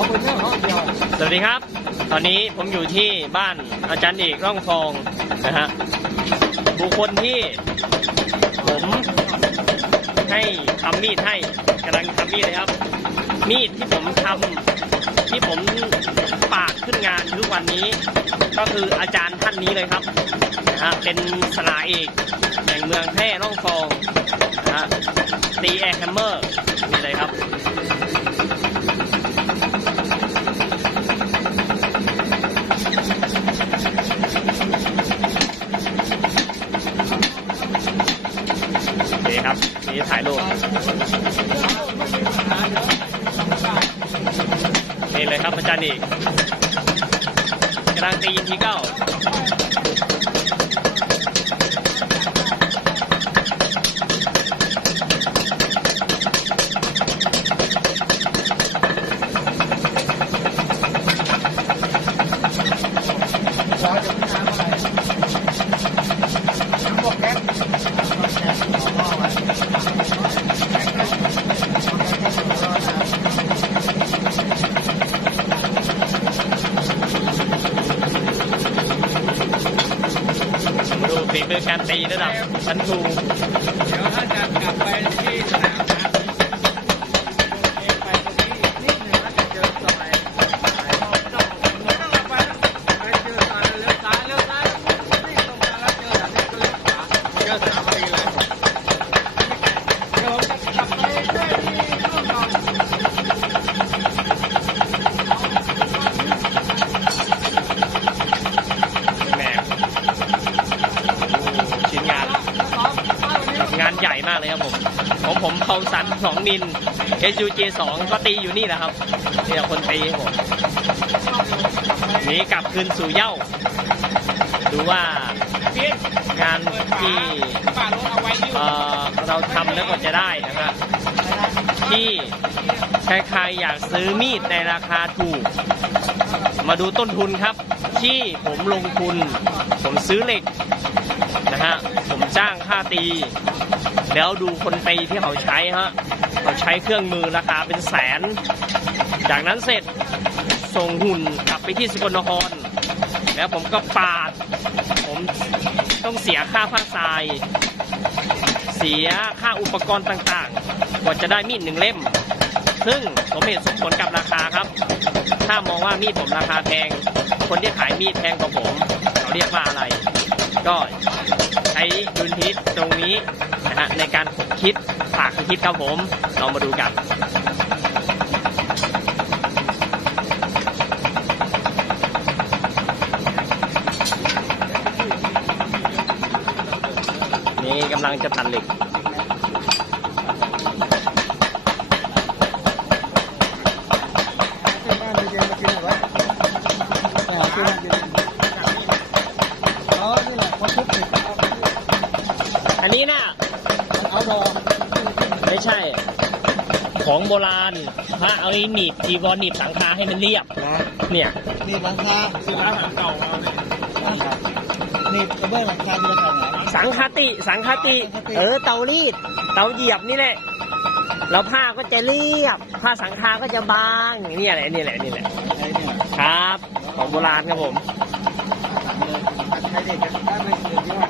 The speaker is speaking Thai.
สวัสดีครับ ตอนนี้ผมอยู่ที่บ้านอาจารย์เอกร่องฟองนะฮะบุคคลที่ผมให้ทำมีดให้กำลังทำมีดเลยครับ มีดที่ผมทำที่ผมปากขึ้นงานทุกวันนี้ ก็คืออาจารย์ท่านนี้เลยครับนะฮะเป็นสลาเอกแห่งเมืองแพร่ร่องฟองนะฮะตีแอร์แฮมเมอร์นี่เลยครับ โอเคครับ นี่ถ่ายรูปนี่เลยครับอาจารย์อีกกำลังตีอินทีเก้า ฝีมือการตีระดับชั้นครูเดี๋ยวถ้าจะกลับไปที่สนามนะเองไปตรงนี้นิดหนึ่งแล้วจะเจอซอยต้องต้องไปไปเจอซอยเลี้ยวซ้ายเลี้ยวซ้ายนี่ตรงมาแล้วเจอแบบนี้ก็เลี้ยวขวาเจอสนามตีเลยเดี๋ยวผมจะกลับไปได้ที่ร่วมนอน แหมชิ้นงาน งานใหญ่มาก เลยครับผมของผมเขาสันสองมิล SUJ 2ก็ตีอยู่นี่แหละครับเนี่แหละคนตีผมหนีกลับคืนสู่เย้า ดูว่างานที่เออเราทำแล้วก็จะได้นะครับที่ใครๆอยากซื้อมีดในราคาถูก มาดูต้นทุนครับ ที่ผมลงทุน ผมซื้อเหล็กนะฮะผมจ้างค่าตี แล้วดูคนตีที่เขาใช้ฮะเขาใช้เครื่องมือราคาเป็นแสน จากนั้นเสร็จส่งหุ่นกลับไปที่สกลนคร แล้วผมก็ปาด ผมต้องเสียค่าผ้าทราย เสียค่าอุปกรณ์ต่างๆ กว่าจะได้มีดหนึ่งเล่ม ซึ่งผมเห็นสมผลกับราคาครับ ถ้ามองว่ามีดผมราคาแพง คนที่ขายมีดแพงกว่าผม เขาเรียกว่าอะไร ก็ ช้ดุลพินิจตรงนี้นะฮะในการคิดฝากคิดครับผมเรามาดูกันนี่กำลังจะตัดเหล็ก เอาดอกไม่ใช่ ของโบราณพระเอาไว้หนีบจีวรหนีบสังฆาให้มันเรียบ นะเนี่ย นี่หลังคาสิร้านหลังเก่าเราเนี่ยนี่กระเบื้องหลังคาเป็นหลังไหนสังคติ สังคติ สังคติ เออ เตารีด เตาเหยียบนี่แหละ แล้วผ้าก็จะเรียบ ผ้าสังฆาก็จะบางนี่แหละนี่แหละนี่แหละไอ้เนี่ยครับ ของโบราณครับผม ใช้เด็กกันได้ไม่เกินที่ว่า